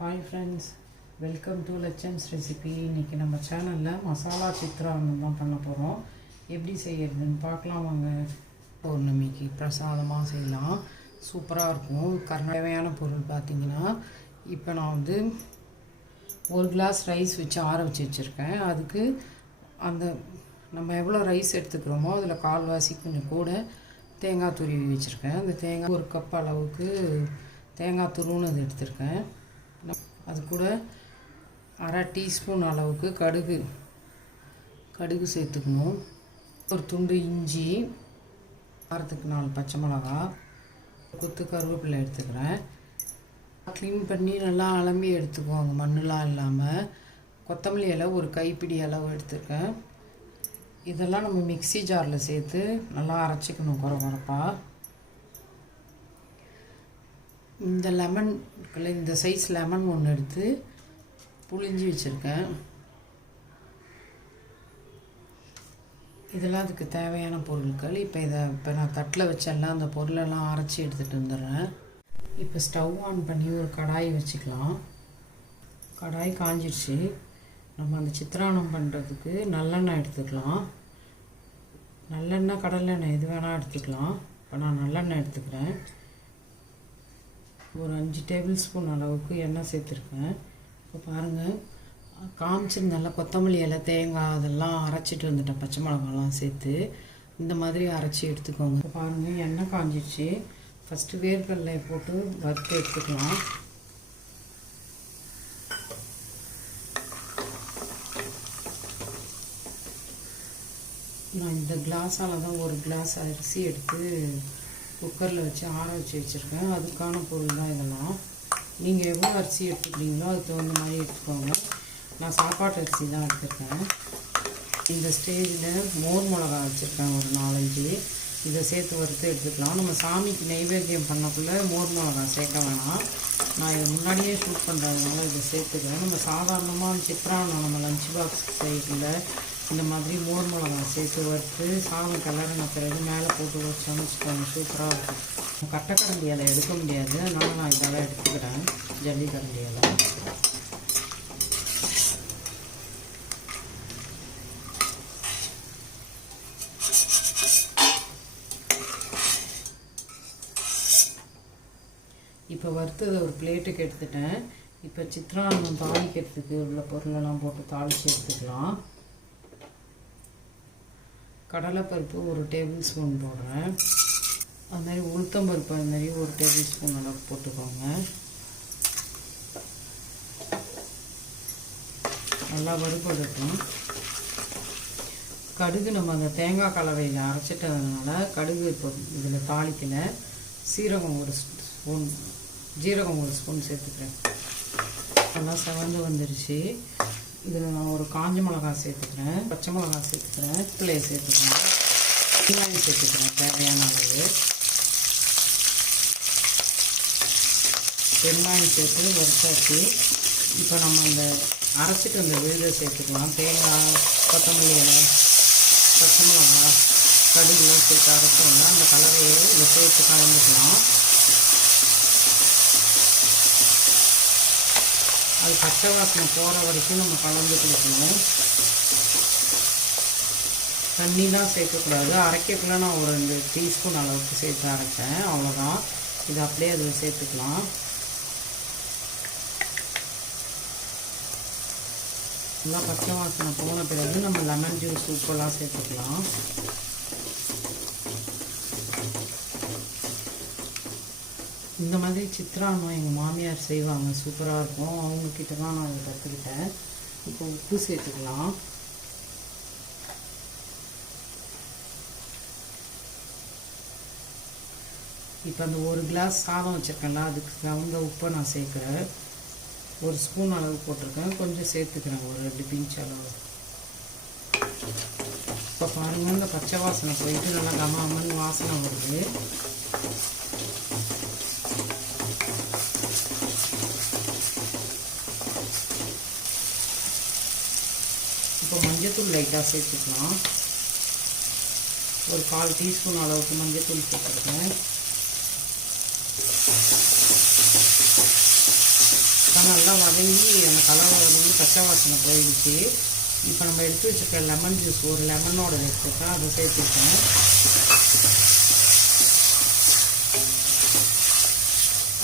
Hi friends, welcome to Latcham's recipe. இன்றைக்கி நம்ம சேனலில் மசாலா சித்ரான்னம் தான் பண்ண போகிறோம். எப்படி செய்யறதுன்னு பார்க்கலாம் வாங்க. பௌர்ணமிக்கு பிரசாதமாக செய்யலாம், சூப்பராக இருக்கும். தேவையான பொருள் பார்த்திங்கன்னா, இப்போ நான் ஒரு கிளாஸ் ரைஸ் வச்சு ஆற வச்சுருக்கேன். அதுக்கு நம்ம எவ்வளோ ரைஸ் எடுத்துக்கிறோமோ அதில் கால்வாசி கொஞ்சம் கூட தேங்காய் துருவி வச்சுருக்கேன். அந்த தேங்காய் ஒரு கப் அளவுக்கு தேங்காய் துருவுனது எடுத்திருக்கேன். அது கூட அரை டீஸ்பூன் அளவுக்கு கடுகு சேர்த்துக்கணும். ஒரு துண்டு இஞ்சி, காரத்துக்கு 4 பச்சை மிளகா, கொத்து கருவேப்பிலை எடுத்துக்கிறேன். க்ளீன் பண்ணி நல்லா அலம்பி எடுத்துக்குவாங்க, மண்ணெலாம் இல்லாமல். கொத்தமல்லி இலை ஒரு கைப்பிடி அளவு எடுத்துருக்கேன். இதெல்லாம் நம்ம மிக்ஸி ஜாரில் சேர்த்து நல்லா அரைச்சிக்கணும் குறப்பாக. இந்த சைஸ் லெமன் ஒன்று எடுத்து புளிஞ்சு வச்சுருக்கேன். இதெல்லாம் அதுக்கு தேவையான பொருட்கள். இப்போ நான் தட்டில் வச்செல்லாம் அந்த பொருளெல்லாம் அரைச்சி எடுத்துகிட்டு வந்துடுறேன். இப்போ ஸ்டவ் ஆன் பண்ணி ஒரு கடாய் வச்சுக்கலாம். கடாய் காஞ்சிடுச்சு. நம்ம அந்த சித்ரான்னம் பண்ணுறதுக்கு நல்லெண்ணெய் எடுத்துக்கலாம். நல்லெண்ணெய், கடலெண்ணெய் எது வேணால் எடுத்துக்கலாம். இப்போ நான் நல்லெண்ணெய் எடுத்துக்கிறேன். ஒரு 5 டேபிள் ஸ்பூன் அளவுக்கு எண்ணெய் சேர்த்துருக்கேன். இப்போ பாருங்கள், காமிச்சிருந்தால கொத்தமல்லி இலை, தேங்காய் அதெல்லாம் அரைச்சிட்டு வந்துட்டேன். பச்சை மிளகாலாம் சேர்த்து இந்த மாதிரி அரைச்சி எடுத்துக்கோங்க. இப்போ பாருங்கள், எண்ணெய் காஞ்சிடுச்சு. ஃபஸ்ட்டு வேர்க்கடலையை போட்டு வறுத்து எடுத்துக்கலாம். நான் இந்த கிளாஸால் தான் ஒரு கிளாஸ் அரிசி எடுத்து குக்கரில் வச்சு ஆற வச்சுருக்கேன். அதுக்கான பொருள் தான் இதெல்லாம். நீங்கள் எவ்வளோ அரிசி எடுத்துக்கிறீங்களோ அதுக்கு தகுந்த மாதிரி எடுத்துக்கோங்க. நான் சாப்பாட்டு அரிசி தான் எடுத்துருக்கேன். இந்த ஸ்டேஜில் மோர் மிளகா வச்சுருக்கேன் ஒரு 4-5. இதை சேர்த்து வறுத்து எடுத்துக்கலாம். நம்ம சாமிக்கு நைவேத்தியம் பண்ணக்குள்ளே மோர் மிளகா சேர்க்க வேணாம். நான் இதை முன்னாடியே ஷூட் பண்ணுறதுனால இதை சேர்த்துக்கிறேன். நம்ம சாதாரணமாக சித்ரான்னம் நம்ம லஞ்ச் பாக்ஸ் சைடில் இந்த மாதிரி மோர் மிளகா சேர்த்து வறுத்து சாதம் கிளறின பிறகு மேலே போட்டு வச்சோன்னு வச்சுக்கோங்க, சூப்பராக இருக்கும். கட்டைக்கரண்டி இலை எடுக்க முடியாது, அதனால் நான் இதெல்லாம் எடுத்துக்கிறேன், ஜல்லிக்கரண்டி இலை. இப்போ வறுத்ததை ஒரு பிளேட்டுக்கு எடுத்துட்டேன். இப்போ சித்ரான்னம் தாளிக்கிறதுக்கு உள்ள பொருளெல்லாம் போட்டு தாளித்து எடுத்துக்கலாம். கடலைப்பருப்பு ஒரு டேபிள் ஸ்பூன் போடுறேன். அது மாதிரி உளுத்தம்பருப்பு அது மாதிரி ஒரு டேபிள் ஸ்பூன் அளவு போட்டுக்கோங்க. நல்லா வறுபடட்டும். கடுகு நம்ம அந்த தேங்காய் கலவையில் அரைச்சிட்டதுனால கடுகு இப்போ இதில் தாளிக்கலை. ஜீரகம் ஒரு ஸ்பூன் சேர்த்துக்கிறேன். நல்லா செவந்து வந்துருச்சு. இதில் நான் ஒரு காஞ்ச மிளகாய் சேர்த்துக்கிறேன், பச்சை மிளகாய் சேர்த்துக்கிறேன், பிள்ளையை சேர்த்துக்கிறேன், வெங்காயம் சேர்த்துக்கிறேன் தேவையான அளவு. வெங்காயம் சேர்த்து வறுத்தாச்சு. இப்போ நம்ம அந்த அரைச்சிட்டு அந்த விழுதை சேர்த்துக்கலாம். தேங்காய், கொத்தமல்லி இலை, பச்சை மிளகாய், கடுகுலாம் சேர்த்து அரைச்சோம்னா அந்த கலவையை இதை சேர்த்து கலந்துக்கலாம். அது பச்சை வாசனை போகிற வரைக்கும் நம்ம கலந்து கொடுக்கணும். தண்ணி தான் சேர்க்கக்கூடாது. அரைக்கக்குள்ள நான் ஒரு 2 டீஸ்பூன் அளவுக்கு சேர்த்து அரைச்சேன், அவ்வளோதான். இது அப்படியே அதில் சேர்த்துக்கலாம். நல்லா பச்சை வாசனை போன பிறகு நம்ம லெமன் ஜூஸ் உப்பெல்லாம் சேர்த்துக்கலாம். இந்த மாதிரி சித்ரான்னம் எங்கள் மாமியார் செய்வாங்க, சூப்பராக இருக்கும். அவங்கக்கிட்ட தான் நான் இதை கற்றுக்கிட்டேன். இப்போ உப்பு சேர்த்துக்கலாம். இப்போ அந்த ஒரு கிளாஸ் சாதம் வச்சுருக்கேன்ல, அதுக்கு தகுந்த உப்பை நான் சேர்க்குறேன். ஒரு ஸ்பூன் அளவு போட்டிருக்கேன், கொஞ்சம் சேர்த்துக்கிறேன், ஒரு 2 பிஞ்ச் அளவு. இப்போ பாருங்கள், இந்த பச்சை வாசனை போயிட்டு நல்லா கமகமன்னு வாசனை வருது. இப்போ மஞ்சத்தூள் லைட்டாக சேர்த்துக்கலாம். ஒரு 1/4 டீஸ்பூன் அளவுக்கு மஞ்சத்தூள் சேர்த்துருக்கேன். இப்போ நல்லா வதங்கி அந்த கலர் வந்து பச்சை வாசனை போயிடுச்சு. இப்போ நம்ம எடுத்து வச்சுருக்க லெமன் ஜூஸ், ஒரு லெமனோட எடுத்துருக்கேன், அதை சேர்த்துருக்கேன்.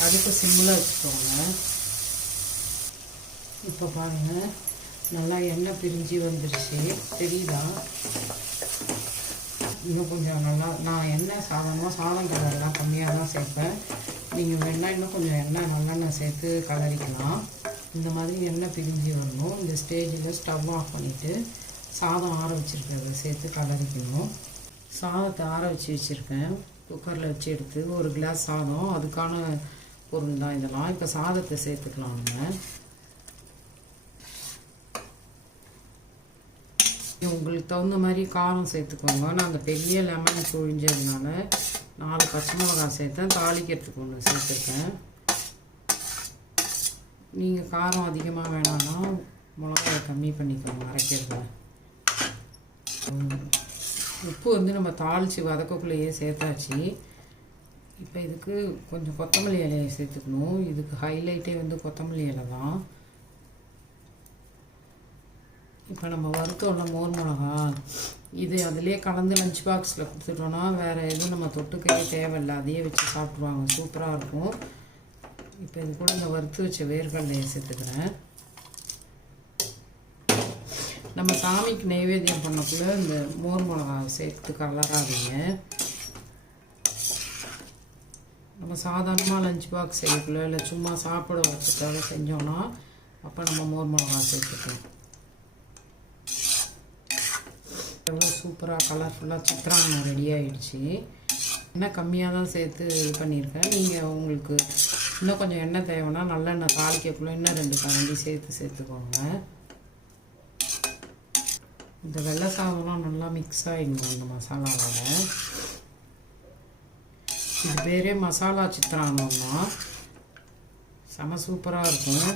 அடுப்பு சிம்மில் வச்சுக்கோங்க. இப்போ பாருங்கள், நல்லா எண்ணெய் பிரிஞ்சு வந்துடுச்சு, தெரியுதா? இன்னும் கொஞ்சம் நல்லா, நான் எண்ணெய் சாதம் கலர்லாம் கம்மியாக தான் சேர்ப்பேன். நீங்கள் வேணால் இன்னும் கொஞ்சம் எண்ணெய் நல்லெண்ணெய் சேர்த்து கலரிக்கலாம். இந்த மாதிரி எண்ணெய் பிரிஞ்சு வரணும். இந்த ஸ்டேஜில் ஸ்டவ் ஆஃப் பண்ணிவிட்டு சாதம் ஆற வச்சுருக்கிறத சேர்த்து கலரிக்கணும். சாதத்தை ஆற வச்சுருக்கேன், குக்கரில் வச்சு எடுத்து. ஒரு கிளாஸ் சாதம், அதுக்கான பொருள் தான் இதெல்லாம். இப்போ சாதத்தை சேர்த்துக்கலாம். உங்களுக்கு தகுந்த மாதிரி காரம் சேர்த்துக்கோங்க. நான் அந்த பெரிய லெமன் புழிஞ்சதுனால 4 பச்சை மிளகாய் சேர்த்தேன், தாளிக்கிறதுக்கு 1 சேர்த்துருக்கேன். நீங்கள் காரம் அதிகமாக வேணாம்னா மிளகாயை கம்மி பண்ணிக்கோங்க அரைக்கிறத. உப்பு வந்து நம்ம தாளித்து வதக்கக்குள்ளேயே சேர்த்தாச்சு. இப்போ இதுக்கு கொஞ்சம் கொத்தமல்லி இலையை சேர்த்துக்கணும். இதுக்கு ஹைலைட்டே வந்து கொத்தமல்லி இலை தான். இப்போ நம்ம வறுத்தோம்ல மோர் மிளகா, இது அதிலே கலந்து லஞ்ச் பாக்ஸில் கொடுத்துட்டோன்னா வேறு எதுவும் நம்ம தொட்டுக்கவே தேவையில்லை, அதையே வச்சு சாப்பிட்ருவாங்க, சூப்பராக இருக்கும். இப்போ இது கூட இந்த வறுத்து வச்ச வேர்க்கடலையை சேர்த்துக்கிறேன். நம்ம சாமிக்கு நைவேத்தியம் பண்ணக்குள்ளே இந்த மோர் மிளகா சேர்த்து கலராதீங்க. நம்ம சாதாரணமாக லஞ்ச் பாக்ஸ் செய்யக்குள்ளே இல்லை சும்மா சாப்பிட வச்சுக்காக செஞ்சோன்னா அப்போ நம்ம மோர் மிளகா சேர்த்துக்கலாம். எவ்வளோ சூப்பராக கலர்ஃபுல்லாக சித்திரான்னம் ரெடி ஆகிடுச்சு. எண்ணெய் கம்மியாக தான் சேர்த்து இது பண்ணியிருக்கேன். நீங்கள் உங்களுக்கு இன்னும் கொஞ்சம் எண்ணெய் தேவைன்னா நல்லெண்ணெய் தாளிக்கக்குள்ளே இன்னும் 2 கரண்டி சேர்த்துக்கோங்க. இந்த வெள்ளை சாதம்லாம் நல்லா மிக்ஸ் ஆகிடணும் இந்த மசாலாவோட. இது பேரே மசாலா சித்திரான்னம் தான், செம சூப்பராக இருக்கும்.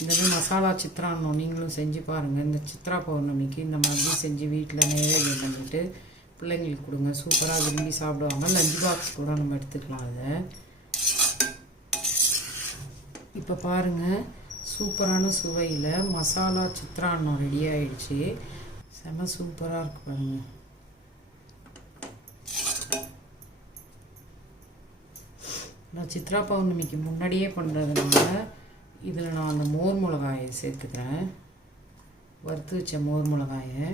இந்த மாதிரி மசாலா சித்திரான்னம் நீங்களும் செஞ்சு பாருங்கள். இந்த சித்ரா பௌர்ணமிக்கு இந்த மாதிரி செஞ்சு வீட்டில் நைவேத்தியம் பண்ணிவிட்டு பிள்ளைங்களுக்கு கொடுங்க, சூப்பராக விரும்பி சாப்பிடுவாங்க. லஞ்ச் பாக்ஸ் கூட நம்ம எடுத்துக்கலாம் அதை. இப்போ பாருங்கள், சூப்பரான சுவையில் மசாலா சித்திரான்னம் ரெடி ஆகிடுச்சு. செம சூப்பராக இருக்கு பாருங்கள். நான் சித்ரா பௌர்ணமிக்கு முன்னாடியே பண்ணுறதுனால இதில் நான் அந்த மோர் மிளகாயை சேர்த்துக்கிறேன், வறுத்து வச்ச மோர் மிளகாயை.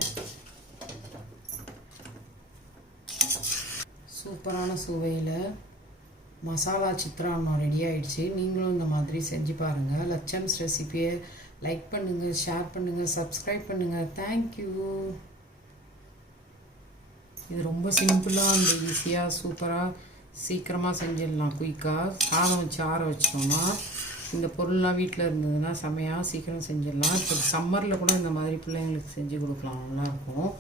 சூப்பரான சுவையில் மசாலா சித்திரான்னம் ரெடி ஆகிடுச்சு. நீங்களும் இந்த மாதிரி செஞ்சு பாருங்கள். லட்சம்ஸ் ரெசிபியை லைக் பண்ணுங்கள், ஷேர் பண்ணுங்கள், சப்ஸ்கிரைப் பண்ணுங்கள். தேங்க்யூ. இது ரொம்ப சிம்பிளாக அந்த ஈஸியாக சூப்பராக சீக்கிரமாக செஞ்சிடலாம். குயிக்காக சாதம் வச்சு ஆற வச்சிட்டோம்னா இந்த பொருள்லாம் வீட்டில் இருந்ததுன்னா செமையாக சீக்கிரம் செஞ்சிடலாம். இப்போ சம்மரில் கூட இந்த மாதிரி பிள்ளைங்களுக்கு செஞ்சு கொடுக்கலாம், நல்லாயிருக்கும்.